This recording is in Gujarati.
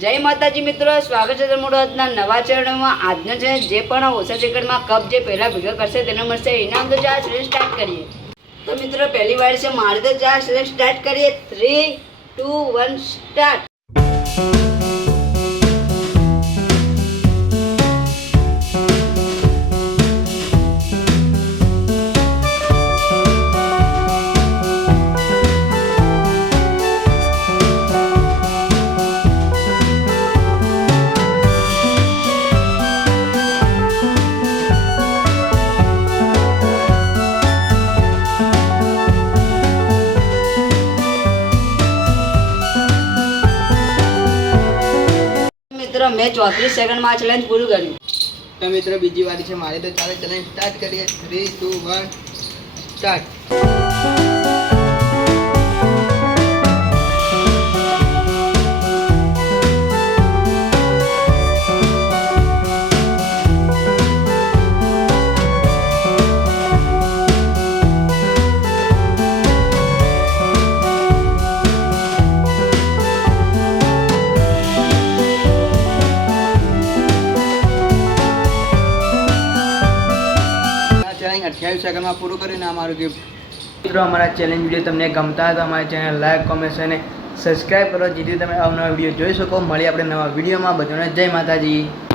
જય માતાજી મિત્રો, સ્વાગત છે તમારું આજના નવા ચેનલમાં। આજનો છે જે પણ ઓછા સેકન્ડમાં કપ જે પહેલા ભેગા કરશે તેને મળશે ઇનામ। તો ચા ચેલેન્જ સ્ટાર્ટ કરીએ। તો મિત્રો પહેલી વાર છે મારે, તો ચા ચેલેન્જ સ્ટાર્ટ કરીએ। 3, 2, 1 સ્ટાર્ટ। મિત્રો મેં 34 સેકન્ડમાં આ ચેલેન્જ પૂરું કર્યું। તો મિત્રો બીજી વારી છે મારી, તો ચાલો ચેલેન્જ સ્ટાર્ટ કરીએ। 3, 2, 1 સ્ટાર્ટ। ચેલેન્જ 28 સેકન્ડમાં પૂરું કરીને અમારું ગિફ્ટ। મિત્રો અમારા ચેલેન્જ વિડીયો તમને ગમતા હતા અમારી ચેનલ લાઈક, કોમેન્ટ અને સબસ્ક્રાઈબ કરો, જેથી તમે અવનવા વિડીયો જોઈ શકો। મળીએ આપણે નવા વિડીયોમાં। બધાને જય માતાજી।